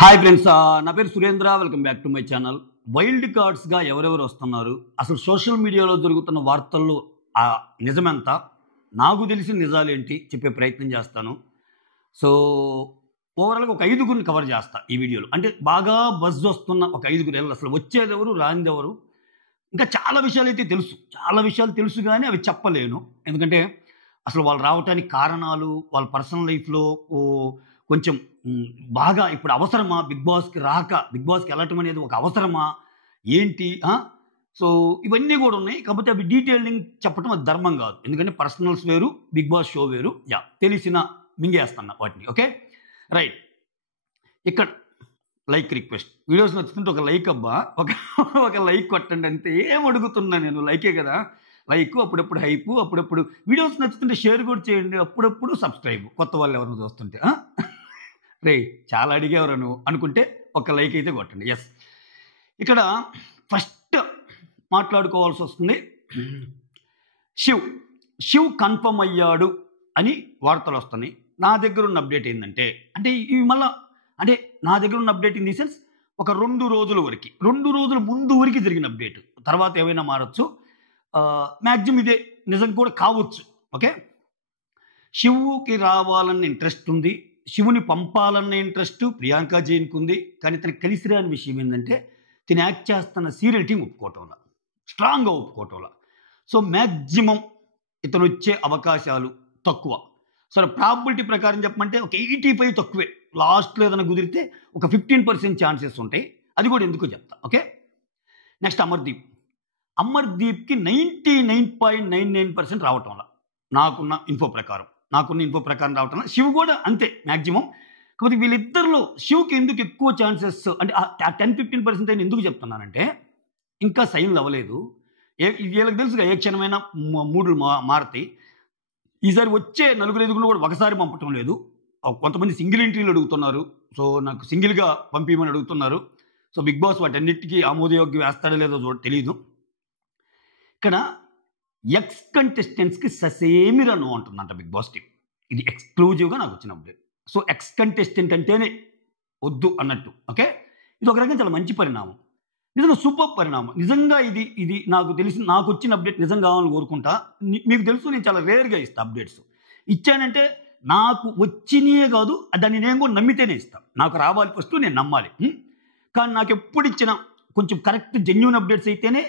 Hi friends, నా పేరు Surendra. Welcome back to my channel. Wild కార్డ్స్గా ఎవరెవరు వస్తున్నారు, అసలు సోషల్ మీడియాలో జరుగుతున్న వార్తల్లో నిజమెంత, నాకు తెలిసిన నిజాలేంటి చెప్పే ప్రయత్నం చేస్తాను. సో ఓవరాల్గా ఒక ఐదుగురిని కవర్ చేస్తా ఈ వీడియోలో. అంటే బాగా బజ్ వస్తున్న ఒక ఐదుగురు, అసలు వచ్చేదెవరు రానిదెవరు, ఇంకా చాలా విషయాలు అయితే తెలుసు, చాలా విషయాలు తెలుసు కానీ అవి చెప్పలేను. ఎందుకంటే అసలు వాళ్ళు రావటానికి కారణాలు, వాళ్ళ పర్సనల్ లైఫ్లో కొంచెం బాగా ఇప్పుడు అవసరమా బిగ్ బాస్కి వెళ్ళటం అనేది ఒక అవసరమా ఏంటి, సో ఇవన్నీ కూడా ఉన్నాయి. కాకపోతే అవి డీటెయిలింగ్ చెప్పడం అది ధర్మం కాదు. ఎందుకంటే పర్సనల్స్ వేరు, బిగ్ బాస్ షో వేరు. తెలిసిన మింగేస్తున్నా వాటిని. Okay right. ఇక్కడ లైక్ రిక్వెస్ట్, వీడియోస్ నచ్చుతుంటే ఒక లైక్ అబ్బా, ఒక లైక్ కొట్టండి అంతే. ఏం అడుగుతున్నా నేను, లైకే కదా. లైక్, అప్పుడప్పుడు హైపు, అప్పుడప్పుడు వీడియోస్ నచ్చుతుంటే షేర్ కూడా చేయండి, అప్పుడప్పుడు సబ్స్క్రైబ్, కొత్త వాళ్ళు ఎవరైనా చూస్తుంటే. రే చాలా అడిగేవారు నువ్వు అనుకుంటే ఒక లైక్ అయితే కొట్టండి. ఎస్, ఇక్కడ ఫస్ట్ మాట్లాడుకోవాల్సి వస్తుంది. శివ్ కన్ఫర్మ్ అయ్యాడు అని వార్తలు వస్తున్నాయి. నా దగ్గర ఉన్న అప్డేట్ ఏంటంటే, అంటే ఇవి మళ్ళా, అంటే నా దగ్గర ఉన్న అప్డేట్ ఇన్ ది సెన్స్ ఒక 2 రోజుల వరకు, 2 రోజుల ముందు వరకు జరిగిన అప్డేట్. తర్వాత ఏమైనా మారచ్చు, మ్యాక్సిమం ఇదే నిజం కూడా కావచ్చు. ఓకే, శివుకి రావాలన్న ఇంట్రెస్ట్ ఉంది, శివుని పంపాలన్న ఇంట్రెస్ట్ ప్రియాంక జైన్కి ఉంది. కానీ తనకి కలిసి రాని విషయం ఏంటంటే, తిని యాక్ట్ చేస్తున్న సీరియల్ టీం ఒప్పుకోవటంలా, స్ట్రాంగ్గా ఒప్పుకోవటంలా. సో మ్యాక్సిమం ఇతను వచ్చే అవకాశాలు తక్కువ. సరే, ప్రాబిలిటీ ప్రకారం చెప్పమంటే ఒక 85 తక్కువే. లాస్ట్లో ఏదైనా కుదిరితే ఒక 15% ఛాన్సెస్ ఉంటాయి. అది కూడా ఎందుకో చెప్తా. ఓకే, నెక్స్ట్ అమర్దీప్కి 99.99% రావటంలా, నాకున్న ఇన్ఫో ప్రకారం రావటం. శివ్ కూడా అంతే మ్యాక్సిమం. కాకపోతే వీళ్ళిద్దరిలో శివ్కి ఎందుకు ఎక్కువ ఛాన్సెస్ అంటే ఆ 10-15% అయినా ఎందుకు చెప్తున్నానంటే, ఇంకా సైన్లు అవ్వలేదు. వీళ్ళకి తెలుసుగా ఏ క్షణమైనా మూడులు మారుతాయి. ఈసారి వచ్చే 4-5 కూడా ఒకసారి పంపటం లేదు. కొంతమంది సింగిల్ ఎంట్రీలు అడుగుతున్నారు. సో నాకు సింగిల్గా పంపించమని అడుగుతున్నారు. సో బిగ్ బాస్ వాటన్నిటికీ ఆమోదయోగ్యం వేస్తాడో లేదో తెలియదు. ఇక్కడ ఎక్స్ కంటెస్టెంట్స్కి ససేమి రన్ అంటుందంట బిగ్ బాస్ టీం. ఇది ఎక్స్క్లూజివ్గా నాకు వచ్చిన అప్డేట్. సో ఎక్స్ కంటెస్టెంట్ అంటేనే వద్దు అన్నట్టు. ఓకే, ఇది ఒక రకంగా చాలా మంచి పరిణామం, నిజంగా సూపర్ పరిణామం. నిజంగా ఇది నాకు వచ్చిన అప్డేట్ నిజంగా కావాలని కోరుకుంటా. మీకు తెలుసు, నేను చాలా రేర్గా ఇస్తాను అప్డేట్స్. ఇచ్చానంటే నాకు వచ్చినాయే కాదు, దాన్ని నేను కూడా నమ్మితేనే ఇస్తాను. నాకు రావాలి ఫస్ట్, నేను నమ్మాలి. కానీ నాకు ఎప్పుడు ఇచ్చిన కొంచెం కరెక్ట్ జెన్యూన్ అప్డేట్స్ అయితేనే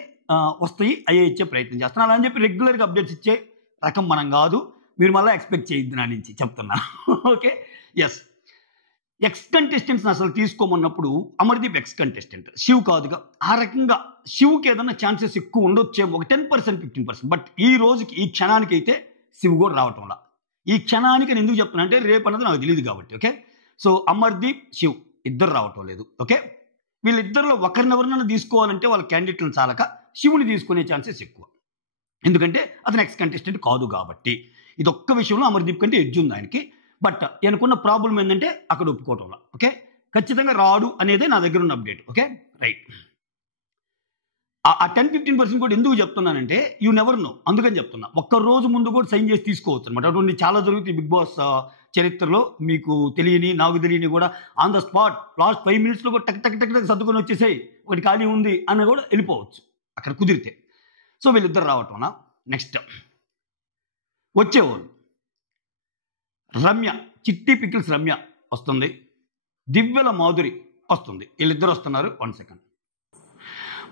వస్తాయి, అయ్యే ఇచ్చే ప్రయత్నం చేస్తున్నాను. అలా అని చెప్పి రెగ్యులర్గా అప్డేట్స్ ఇచ్చే రకం మనం కాదు. మీరు మళ్ళీ ఎక్స్పెక్ట్ చేయొద్దు నా నుంచి, చెప్తున్నా. ఓకే, ఎస్, ఎక్స్ కంటెస్టెంట్స్ని అసలు తీసుకోమన్నప్పుడు అమర్దీప్ ఎక్స్ కంటెస్టెంట్, శివ్ కాదుగా. ఆ రకంగా శివ్కి ఏదైనా ఛాన్సెస్ ఎక్కువ ఉండొచ్చేమో, ఒక 10%-15%. బట్ ఈ రోజుకి, ఈ క్షణానికి అయితే శివ్ కూడా రావటంలా. ఈ క్షణానికి నేను ఎందుకు చెప్తున్నా అంటే, రేపు అన్నది నాకు తెలియదు కాబట్టి. ఓకే, సో అమర్దీప్, శివ్ ఇద్దరు రావటం లేదు. ఓకే, వీళ్ళిద్దరిలో ఒకరినెవరినైనా తీసుకోవాలంటే వాళ్ళ క్యాండిడేట్లను చాలక శివుని తీసుకునే ఛాన్సెస్ ఎక్కువ. ఎందుకంటే అతను ఎక్స్ కంటెస్టెంట్ కాదు కాబట్టి. ఇది ఒక్క విషయంలో అమర్దీప్ కంటే ఎడ్జ్ ఉంది ఆయనకి. బట్ అనుకున్న ప్రాబ్లం ఏంటంటే అక్కడ ఒప్పుకోవటంలో. ఓకే, ఖచ్చితంగా రాడు అనేదే నా దగ్గర ఉన్న అప్డేట్. Okay right. ఆ 10-15% కూడా ఎందుకు చెప్తున్నానంటే, యూ నెవర్ నో, అందుకని చెప్తున్నా. ఒక్క రోజు ముందు కూడా సైన్ చేసి తీసుకోవచ్చు అనమాట. అటువంటి చాలా జరుగుతాయి బిగ్ బాస్ చరిత్రలో. మీకు తెలియని, నాకు తెలియని కూడా ఆన్ ద స్పాట్ లాస్ట్ 5 minutesలో కూడా టక్ టక్ టక్ టక్ సర్దుకొని వచ్చేసాయి, ఒకటి ఖాళీ ఉంది అని కూడా వెళ్ళిపోవచ్చు అక్కడ కుదిరితే. సో వీళ్ళిద్దరు రావటంలా. నెక్స్ట్ వచ్చేవాళ్ళు రమ్య, చిట్టి పికిల్స్ రమ్య వస్తుంది, దివ్యల మాధురి వస్తుంది. వీళ్ళిద్దరు వస్తున్నారు. 1 second,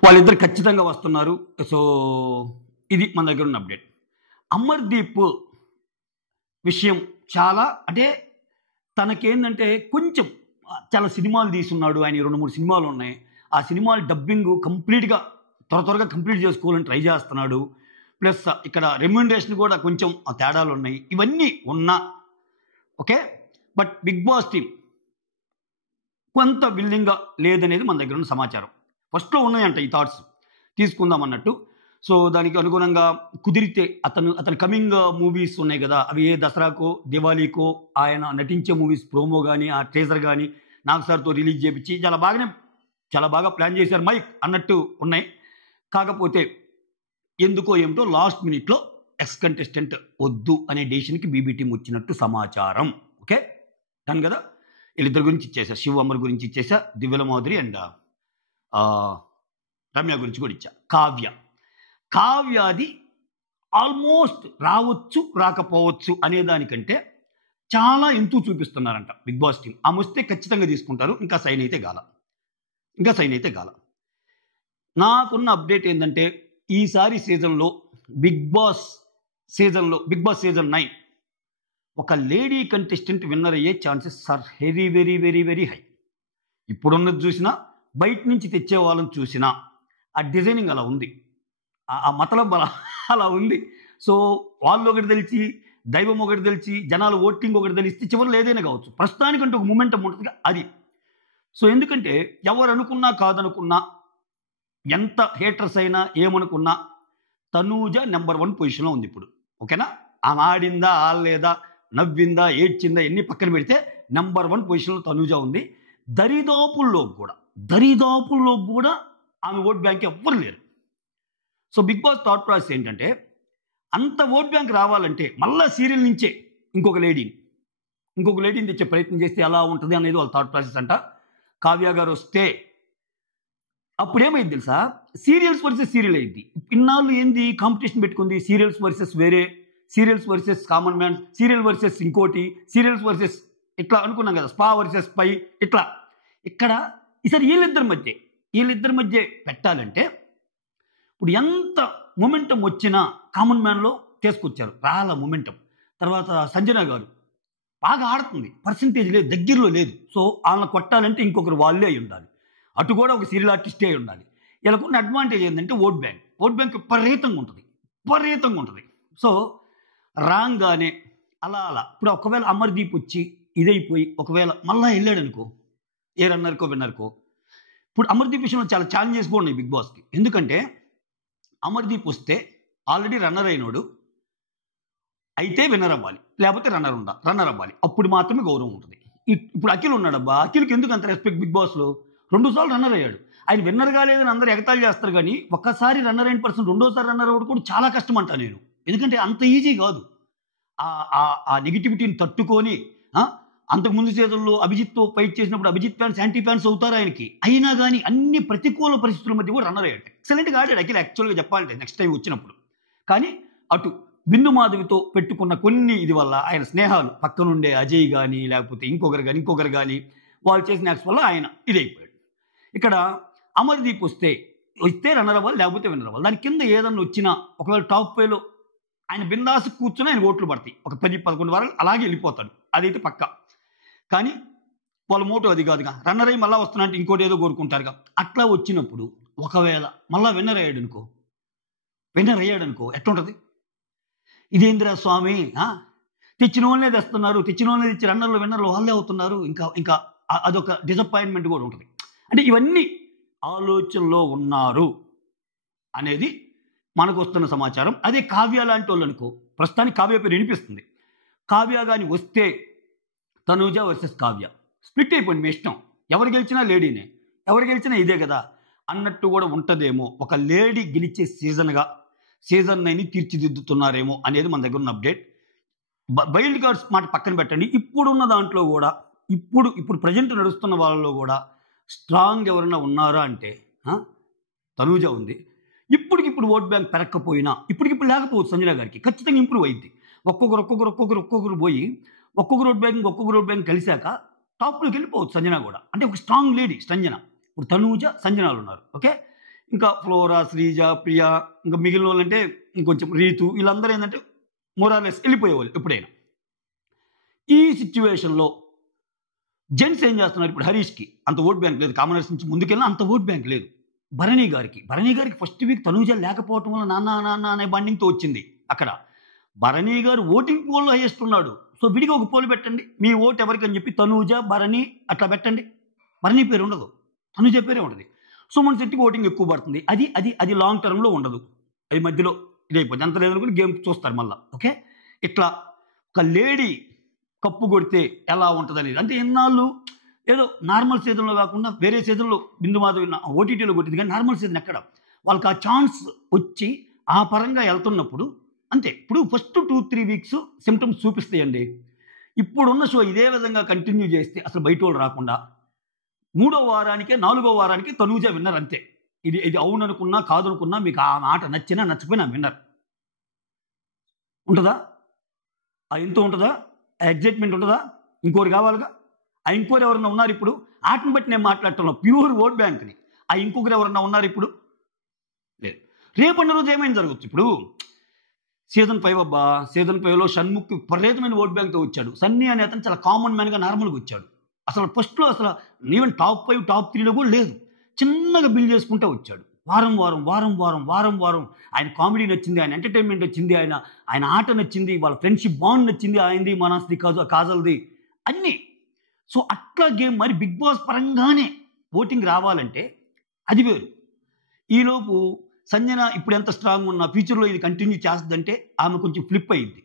వాళ్ళిద్దరు ఖచ్చితంగా వస్తున్నారు. సో ఇది మన దగ్గర ఉన్న అప్డేట్. అమర్దీప్ విషయం చాలా, అంటే తనకేంటంటే కొంచెం చాలా సినిమాలు తీసున్నాడు ఆయన. 2-3 సినిమాలు ఉన్నాయి. ఆ సినిమాలు డబ్బింగ్ కంప్లీట్గా త్వరగా కంప్లీట్ చేసుకోవాలని ట్రై చేస్తున్నాడు. ప్లస్ ఇక్కడ రెమ్యూనరేషన్ కూడా కొంచెం తేడాలు ఉన్నాయి. ఇవన్నీ ఉన్నా okay, but Bigg Boss team కొంత విల్లింగ్గా లేదనేది మన దగ్గర ఉన్న సమాచారం. ఫస్ట్లో ఉన్నాయంట ఈ థాట్స్, తీసుకుందాం అన్నట్టు. సో దానికి అనుగుణంగా కుదిరితే అతను కమింగ్ మూవీస్ ఉన్నాయి కదా, అవి ఏ దసరాకో దివాళీకో ఆయన నటించే మూవీస్ ప్రోమో కానీ ఆ ట్రేజర్ కానీ నాగ్ సార్తో రిలీజ్ చేయించి చాలా బాగా ప్లాన్ చేశారు మైక్ అన్నట్టు ఉన్నాయి. కాకపోతే ఎందుకో ఏమిటో లాస్ట్ మినిట్లో ఎక్స్ కంటెస్టెంట్ వద్దు అనే డెసిషన్కి బీబీ టీం వచ్చినట్టు సమాచారం. ఓకే డన్ కదా. వీళ్ళిద్దరి గురించి ఇచ్చేసా, శివ అమర్ గురించి ఇచ్చేసా, దివ్యల మాధురి అండ్ రమ్య గురించి కూడా ఇచ్చా. కావ్యాది ఆల్మోస్ట్ రావచ్చు రాకపోవచ్చు అనే దానికంటే చాలా ఎంతో చూపిస్తున్నారంట బిగ్ బాస్ టీం. ఆమె వస్తే ఖచ్చితంగా తీసుకుంటారు. ఇంకా సైన్ అయితే గాల. నాకున్న అప్డేట్ ఏంటంటే ఈసారి సీజన్లో బిగ్ బాస్ సీజన్ 9 ఒక లేడీ కంటెస్టెంట్ విన్నర్ అయ్యే chances are very very very very high. ఇప్పుడున్నది చూసినా, బయట నుంచి తెచ్చే వాళ్ళని చూసినా ఆ డిజైనింగ్ అలా ఉంది, ఆ మతలబ్ అలా ఉంది. సో వాళ్ళు ఒకటి తెలిసి, దైవం ఒకటి తెలిసి, జనాలు ఓటింగ్ ఒకటి తెలిస్తే చివరిలో ఏదైనా కావచ్చు. ప్రస్తుతానికంటే ఒక మూమెంటం ఉంటుంది అది. సో ఎందుకంటే ఎవరు అనుకున్నా కాదనుకున్నా, ఎంత హేటర్స్ అయినా ఏమనుకున్నా, తనూజ నెంబర్ 1 పొజిషన్లో ఉంది ఇప్పుడు. ఓకేనా? ఆమె ఆడిందా, ఆడలేదా, నవ్విందా, ఏడ్చిందా ఎన్ని పక్కన పెడితే నెంబర్ 1 పొజిషన్లో తనూజ ఉంది. దరిదాపుల్లో కూడా ఆమె ఓట్ బ్యాంక్ ఎవ్వరు లేరు. So Bigg Boss thought process ఏంటంటే, అంత ఓట్ బ్యాంక్ రావాలంటే మళ్ళా సీరియల్ నుంచే ఇంకొక లేడీని తెచ్చే ప్రయత్నం చేస్తే ఎలా ఉంటుంది అనేది వాళ్ళ థాట్ ప్రాసెస్ అంట. కావ్య గారు వస్తే అప్పుడు ఏమైంది తెలుసా, సీరియల్స్ వర్సెస్ సీరియల్ అయింది. ఇన్నాళ్ళు ఏంది కాంపిటీషన్ పెట్టుకుంది, సీరియల్స్ వర్సెస్ వేరే, serials versus common man, serial versus ఇంకోటి, సీరియల్స్ వర్సెస్ ఇట్లా అనుకున్నాం కదా, స్పా వర్సెస్ పై ఇట్లా. ఇక్కడ ఈసారి వీళ్ళిద్దరి మధ్య పెట్టాలంటే ఇప్పుడు ఎంత మొమెంటం వచ్చినా కామన్ మ్యాన్లో తీసుకొచ్చారు, రాల మొమెంటం. తర్వాత సంజన గారు బాగా ఆడుతుంది, పర్సంటేజ్ లేదు, దగ్గరలో లేదు. సో వాళ్ళని కొట్టాలంటే ఇంకొకరు వాళ్ళే అయి ఉండాలి, అటు కూడా ఒక సీరియల్ ఆర్టిస్టే అయి ఉండాలి. వీళ్ళకున్న అడ్వాంటేజ్ ఏంటంటే ఓట్ బ్యాంక్ విపరీతంగా ఉంటుంది. సో రాగానే అలా ఇప్పుడు ఒకవేళ అమర్దీప్ వచ్చి ఇదైపోయి ఒకవేళ మళ్ళీ వెళ్ళాడు అనుకో, ఏ రన్నర్కో విన్నర్కో. ఇప్పుడు అమర్దీప్ విషయంలో చాలా ఛాలెంజెస్ కూడా ఉన్నాయి బిగ్ బాస్కి. ఎందుకంటే అమర్దీప్ వస్తే ఆల్రెడీ రన్నర్ అయినోడు అయితే విన్నర్ అవ్వాలి, లేకపోతే రన్నర్ అవ్వాలి. అప్పుడు మాత్రమే గౌరవం ఉంటుంది. ఇప్పుడు అఖిల్ ఉన్నాడబ్బా, అఖిల్కి ఎందుకు అంత రెస్పెక్ట్ బిగ్ బాస్లో? 2 సార్లు రన్నర్ అయ్యాడు. ఆయన విన్నర్ కాలేదని అందరూ ఎగతాళి చేస్తారు, కానీ ఒక్కసారి రన్నర్ అయిన పర్సన్ రెండోసారి రన్నర్ అవ్వడం కూడా చాలా కష్టం అంటా నేను. ఎందుకంటే అంత ఈజీ కాదు. ఆ నెగిటివిటీని తట్టుకొని, అంతకుముందు సీజన్లో అభిజిత్తో ఫైట్ చేసినప్పుడు అభిజిత్ ఫ్యాన్స్ యాంటీ ఫ్యాన్స్ అవుతారు ఆయనకి. అయినా కానీ అన్ని ప్రతికూల పరిస్థితుల మధ్య కూడా రన్నర్ అయ్యాడు. ఎక్సలెంట్గా ఆడాడు అఖిల్ యాక్చువల్గా చెప్పాలంటే నెక్స్ట్ టైం వచ్చినప్పుడు. కానీ అటు బిందు మాధవితో పెట్టుకున్న కొన్ని ఇది వల్ల ఆయన స్నేహాలు, పక్కనుండే అజయ్ కానీ లేకపోతే ఇంకొకరు కానీ వాళ్ళు చేసిన యాక్ట్స్ వల్ల ఆయన ఇదైపోయాడు. ఇక్కడ అమర్దీప్ వస్తే రన్నర్ అవ్వాలి, లేకపోతే విన్నర్ అవ్వాలి. దాని కింద ఏదన్నా వచ్చినా ఒకవేళ టాప్ 5లో ఆయన బిందాసు కూర్చొని ఆయన ఓట్లు పడతాయి. ఒక 10-11 వారాలు అలాగే వెళ్ళిపోతాడు, అదైతే పక్కా. కానీ వాళ్ళ మోటో అది కాదుగా, రన్నర్ అయ్యి మళ్ళీ వస్తున్నా అంటే ఇంకోటి ఏదో కోరుకుంటారుగా. అట్లా వచ్చినప్పుడు ఒకవేళ మళ్ళీ విన్నర్ అయ్యాడు అనుకో ఎట్లుంటుంది? ఇదేంద్ర స్వామి, తెచ్చిన వాళ్ళనే తెస్తున్నారు, తెచ్చిన వాళ్ళనే తెచ్చి విన్నర్లు వాళ్ళే అవుతున్నారు. ఇంకా అదొక డిసప్పాయింట్మెంట్ కూడా ఉంటుంది. అంటే ఇవన్నీ ఆలోచనలో ఉన్నారు అనేది మనకు వస్తున్న సమాచారం. అదే కావ్య లాంటి వాళ్ళు అనుకో, ప్రస్తుతానికి కావ్య పేరు వినిపిస్తుంది. కావ్య కానీ వస్తే తనూజ వర్సెస్ కావ్య స్ప్లిట్ అయిపోయింది, మీ ఇష్టం. ఎవరు గెలిచినా లేడీనే, ఎవరు గెలిచినా ఇదే కదా అన్నట్టు కూడా ఉంటుందేమో. ఒక లేడీ గెలిచే సీజన్ 9 తీర్చిదిద్దుతున్నారేమో అనేది మన దగ్గర ఉన్న అప్డేట్. వైల్డ్ కార్డ్స్ మాట పక్కన పెట్టండి. ఇప్పుడున్న దాంట్లో కూడా ఇప్పుడు ప్రజెంట్ నడుస్తున్న వాళ్ళలో కూడా స్ట్రాంగ్ ఎవరైనా ఉన్నారా అంటే తనూజ ఉంది. ఇప్పటికిప్పుడు ఓట్ బ్యాంక్ పెరగకపోయినా, ఇప్పటికిప్పుడు లేకపోవచ్చు సంజన గారికి, ఖచ్చితంగా ఇంప్రూవ్ అయింది. ఒక్కొక్కరు పోయి ఒక్కొక్క రోడ్ బ్యాంక్ కలిశాక టాప్లోకి వెళ్ళిపోవచ్చు సంజన కూడా. అంటే ఒక స్ట్రాంగ్ లేడీ సంజన. ఇప్పుడు తనూజ, సంజనాలు ఉన్నారు. ఓకే, ఇంకా ఫ్లోరా, శ్రీజ, ప్రియా, ఇంకా మిగిలిన వాళ్ళు అంటే ఇంకొంచెం రీతు, వీళ్ళందరూ ఏంటంటే మోరాలెస్ వెళ్ళిపోయేవాళ్ళు ఎప్పుడైనా. ఈ సిచ్యువేషన్లో జెంట్స్ ఏం చేస్తున్నారు? ఇప్పుడు హరీష్కి అంత ఓట్ బ్యాంక్ లేదు, కామనర్స్ నుంచి ముందుకెళ్ళినా అంత ఓట్ బ్యాంక్ లేదు. భరణి గారికి ఫస్ట్ వీక్ తనూజ లేకపోవటం వల్ల నాన్న అనే బండింగ్తో వచ్చింది. అక్కడ భరణి గారు ఓటింగ్ పోల్లో హైయెస్ట్ ఉన్నాడు. సో విడిగా ఒక పోల్ పెట్టండి, మీ ఓటు ఎవరికని చెప్పి తనూజ, భరణి అట్లా పెట్టండి. భరణి పేరు ఉండదు, తనూజ పేరే ఉంటుంది. సుమన్ శెట్టికి ఓటింగ్ ఎక్కువ పడుతుంది. అది లాంగ్ టర్మ్లో ఉండదు, అది మధ్యలో ఇదైపోతుంది. అంత లేదనుకుని గేమ్ చూస్తారు మళ్ళీ. ఓకే, ఇట్లా ఒక లేడీ కప్పు కొడితే ఎలా ఉంటుంది అనేది. అంటే ఎన్నాళ్ళు ఏదో నార్మల్ సీజన్లో కాకుండా వేరే సీజన్లో బిందు మాధవి ఓటీటీలో కొట్టింది, కానీ నార్మల్ సీజన్ ఎక్కడ వాళ్ళకి ఆ ఛాన్స్ వచ్చి ఆ పరంగా వెళ్తున్నప్పుడు అంతే. ఇప్పుడు ఫస్ట్ 2-3 వీక్స్ సిమ్టమ్స్ చూపిస్తాయండి. ఇప్పుడున్న షో ఇదే విధంగా కంటిన్యూ చేస్తే అసలు బయట వాళ్ళు రాకుండా 3వ వారానికే 4వ వారానికి తనూజ విన్నర్ అంతే. ఇది అవుననుకున్నా కాదనుకున్నా మీకు ఆ మాట నచ్చినా నచ్చపోయినా విన్నర్ ఉంటుందా? ఆ ఎంతో ఉంటుందా? ఆ ఎగ్జైట్మెంట్ ఉంటుందా? ఇంకోరు కావాలిగా. ఆ ఇంకోరు ఎవరన్నా ఉన్నారు ఇప్పుడు? ఆటను బట్టి నేను మాట్లాడటంలో ప్యూర్ ఓట్ బ్యాంక్ని. ఆ ఇంకొకరు ఎవరన్నా ఉన్నారు ఇప్పుడు? లేదు. రేపన్న రోజు ఏమైనా జరగచ్చు. ఇప్పుడు సీజన్ 5 అబ్బా, సీజన్ 5లో షణ్ముఖ్ విపరీతమైన ఓట్ బ్యాంక్తో వచ్చాడు. సన్నీ అనే అతను చాలా కామన్ మ్యాన్గా నార్మల్గా వచ్చాడు. అసలు ఫస్ట్లో అసలు ఈవెన్ టాప్ 5 టాప్ 3లో కూడా లేదు. చిన్నగా బిల్డ్ చేసుకుంటూ వచ్చాడు. వారం వారం వారం వారం వారం వారం ఆయన కామెడీ నచ్చింది, ఆయన ఎంటర్టైన్మెంట్ వచ్చింది, ఆయన ఆట నచ్చింది, వాళ్ళ ఫ్రెండ్షిప్ బాండ్ నచ్చింది, ఆయనది మనస్ది కాజల్ది అన్నీ. సో అట్లాగే మరి బిగ్ బాస్ పరంగానే ఓటింగ్ రావాలంటే అది వేరు. ఈలోపు సంజన ఇప్పుడు ఎంత స్ట్రాంగ్ ఉన్నా ఫ్యూచర్లో ఇది కంటిన్యూ చేస్తుందంటే ఆమె కొంచెం ఫ్లిప్ అయ్యింది.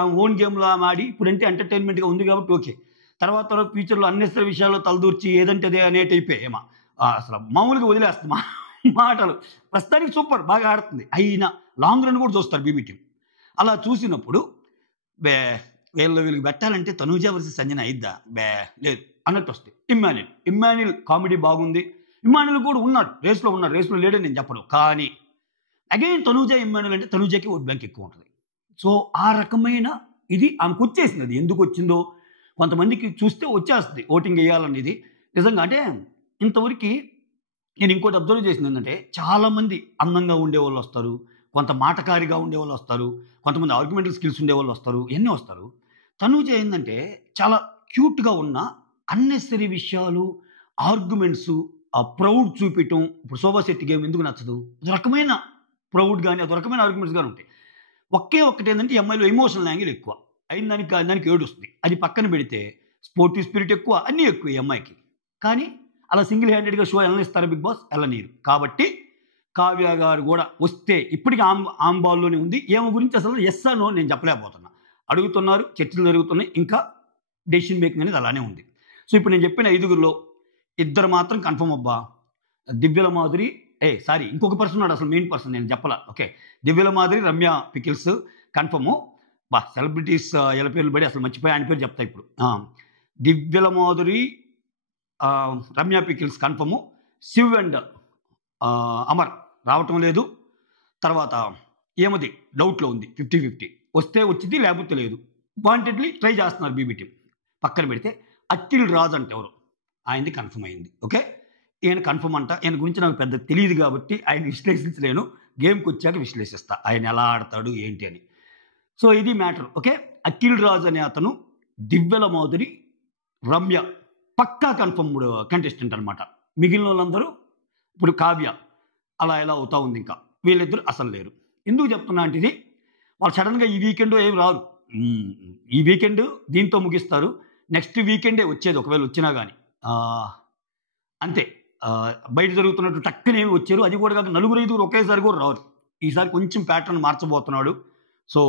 ఆమె ఓన్ గేమ్లో ఆమె ఆడి ఇప్పుడంటే ఎంటర్టైన్మెంట్గా ఉంది కాబట్టి ఓకే. తర్వాత ఫ్యూచర్లో అన్నెసరీ విషయాల్లో తలదూర్చి ఏదంటే అదే అనే టైపే ఏమా అసలు మామూలుగా వదిలేస్తుంది మాటలు. ప్రస్తుతానికి సూపర్ బాగా ఆడుతుంది. అయినా లాంగ్ రన్ కూడా చూస్తారు బీబీ టీం. అలా చూసినప్పుడు వీళ్ళకి పెట్టాలంటే తనూజ వర్సెస్ సంజన అయిద్దా? లేదు అన్నట్టు వస్తాయి. ఇమ్మాన్యుల్ కామెడీ బాగుంది. ఇమ్మాన్యుల్ కూడా ఉన్నాడు, రేస్లో లేడని నేను చెప్పను. కానీ అగైన్ తనూజ ఇమ్మాన్యుల్ అంటే తనూజకి ఓట్ బ్యాంక్ ఎక్కువ ఉంటుంది. సో ఆ రకమైన ఇది ఆమెకు వచ్చేసింది. అది ఎందుకు వచ్చిందో కొంతమందికి చూస్తే వచ్చేస్తుంది ఓటింగ్ వేయాలనేది. నిజంగా అంటే ఇంతవరకు నేను ఇంకోటి అబ్జర్వ్ చేసింది ఏంటంటే చాలామంది అందంగా ఉండేవాళ్ళు వస్తారు, కొంత మాటకారిగా ఉండేవాళ్ళు వస్తారు, కొంతమంది ఆర్గ్యుమెంటల్ స్కిల్స్ ఉండేవాళ్ళు వస్తారు, ఇవన్నీ వస్తారు. తనూజ ఏంటంటే చాలా క్యూట్గా ఉన్న అన్నెసరీ విషయాలు, ఆర్గ్యుమెంట్స్, ఆ ప్రౌడ్ చూపించడం. ఇప్పుడు శోభా శెట్టి గేమ్ ఎందుకు నచ్చదు? అది రకమైన ప్రౌడ్ కానీ అది రకమైన ఆర్గ్యుమెంట్స్ కానీ ఉంటాయి. ఒక్కటి ఏంటంటే ఈ అమ్మాయిలో ఎమోషనల్ యాంగిల్ ఎక్కువ అయిన దానికి ఏడు వస్తుంది. అది పక్కన పెడితే స్పోర్టివ్ స్పిరిట్ ఎక్కువ, అన్నీ ఎక్కువ ఈ అమ్మాయికి. కానీ అలా సింగిల్ హ్యాండెడ్గా షో వెళ్ళనిస్తారు బిగ్ బాస్? వెళ్ళనీరు. కాబట్టి కావ్య గారు కూడా వస్తే ఇప్పటికీ ఆంబాల్లోనే ఉంది. ఏమో గురించి అసలు ఎస్ నో నేను చెప్పలేకపోతున్నా. అడుగుతున్నారు, చర్చలు జరుగుతున్నాయి, ఇంకా డెసిషన్ మేకింగ్ అనేది అలానే ఉంది. సో ఇప్పుడు నేను చెప్పిన 5గురిలో 2 మాత్రం కన్ఫర్మ్ అబ్బా. దివ్యల మాధురి ఇంకొక పర్సన్ ఉన్నాడు, అసలు మెయిన్ పర్సన్ నేను చెప్పాల. Okay, Divvala Madhuri, Ramya pickles confirm. Celebrities ఎలా పేర్లు పడి అసలు మర్చిపోయి ఆయన పేరు చెప్తా ఇప్పుడు. Divvala Madhuri, Ramya pickles confirm. Shiv and Amar రావటం లేదు. తర్వాత ఏమది డౌట్లో ఉంది, 50-50. వస్తే వచ్చింది, లేకపోతే లేదు. వాంటెడ్లీ ట్రై చేస్తున్నారు బీబీ టీం. పక్కన పెడితే అఖిల్ రాజ్ అంటే ఎవరు, ఆయనది కన్ఫర్మ్ అయింది. ఓకే, ఈయన కన్ఫర్మ్ అంట. ఈయన గురించి నాకు పెద్ద తెలియదు కాబట్టి ఆయన విశ్లేషించలేను. గేమ్కి వచ్చాక విశ్లేషిస్తా ఆయన ఎలా ఆడతాడు ఏంటి అని. సో ఇది మ్యాటర్. ఓకే, అఖిల్ రాజ్ అనే అతను, దివ్యల మాధురి, రమ్య పక్కా కన్ఫర్మ్డ్ కంటెస్టెంట్ అనమాట. మిగిలిన వాళ్ళందరూ ఇప్పుడు కావ్య అలా ఎలా అవుతా ఉంది. ఇంకా వీళ్ళిద్దరు అసలు లేరు. ఎందుకు చెప్తున్నా అంటే ఇది వాళ్ళు సడన్గా ఈ వీకెండ్ ఏం రారు. ఈ వీకెండ్ దీంతో ముగిస్తారు. నెక్స్ట్ వీకెండే వచ్చేది, ఒకవేళ వచ్చినా కానీ అంతే. బయట జరుగుతున్నట్టు టక్కునేమి వచ్చారు. అది కూడా కాక 4-5 ఒకేసారి కూడా రారు. ఈసారి కొంచెం ప్యాటర్న్ మార్చబోతున్నాడు. సో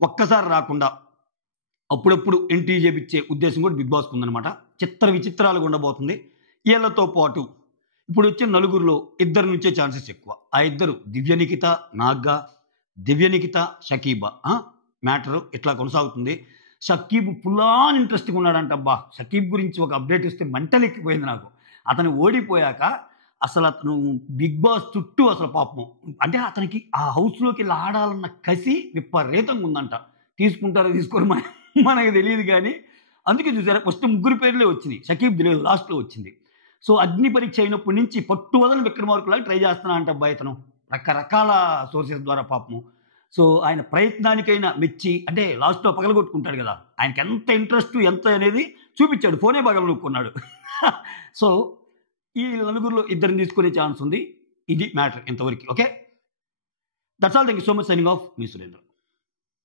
ఒక్కసారి రాకుండా అప్పుడప్పుడు ఎంట్రీ చేపించే ఉద్దేశం కూడా బిగ్ బాస్కి ఉందన్నమాట. చిత్ర విచిత్రాలుగా ఉండబోతుంది. వీళ్ళతో పాటు ఇప్పుడు వచ్చిన 4గురిలో 2 నుంచే ఛాన్సెస్ ఎక్కువ. ఆ 2 దివ్యనిఖిత, నాగ్గా, దివ్యనిఖిత, షకీబా. మ్యాటరు ఇట్లా కొనసాగుతుంది. షకీబ్ ఫుల్ ఆన్ ఇంట్రెస్ట్గా ఉన్నాడంట. అబ్బా, షకీబ్ గురించి ఒక అప్డేట్ ఇస్తే మెంటల్ ఎక్కిపోయింది నాకు. అతను ఓడిపోయాక అసలు అతను బిగ్ బాస్ చుట్టూ అసలు పాపం అంటే అతనికి ఆ హౌస్లోకి వెళ్ళి ఆడాలన్న కసి విపరీతంగా ఉందంట. తీసుకోరు మనకి తెలియదు కానీ అందుకే చూసారా ఫస్ట్ 3 పేర్లే వచ్చినాయి, షకీబ్ తెలియదు, లాస్ట్లో వచ్చింది. సో అగ్ని పరీక్ష అయినప్పటి నుంచి పట్టు వదలని విక్రమార్కులాగా ట్రై చేస్తున్నా అంట అబ్బాయి ఇతను రకరకాల సోర్సెస్ ద్వారా పాపము. సో ఆయన ప్రయత్నానికైనా మెచ్చి అంటే లాస్ట్లో పగలగొట్టుకుంటాడు కదా, ఆయనకి ఎంత ఇంట్రెస్ట్ ఎంత అనేది చూపించాడు, ఫోనే పగలనుకున్నాడు. సో ఈ 4గురిలో 2 తీసుకునే ఛాన్స్ ఉంది. ఇది మ్యాటర్ ఇంతవరకు. Okay, that's all. Thank you so much. Signing off, me Surendra.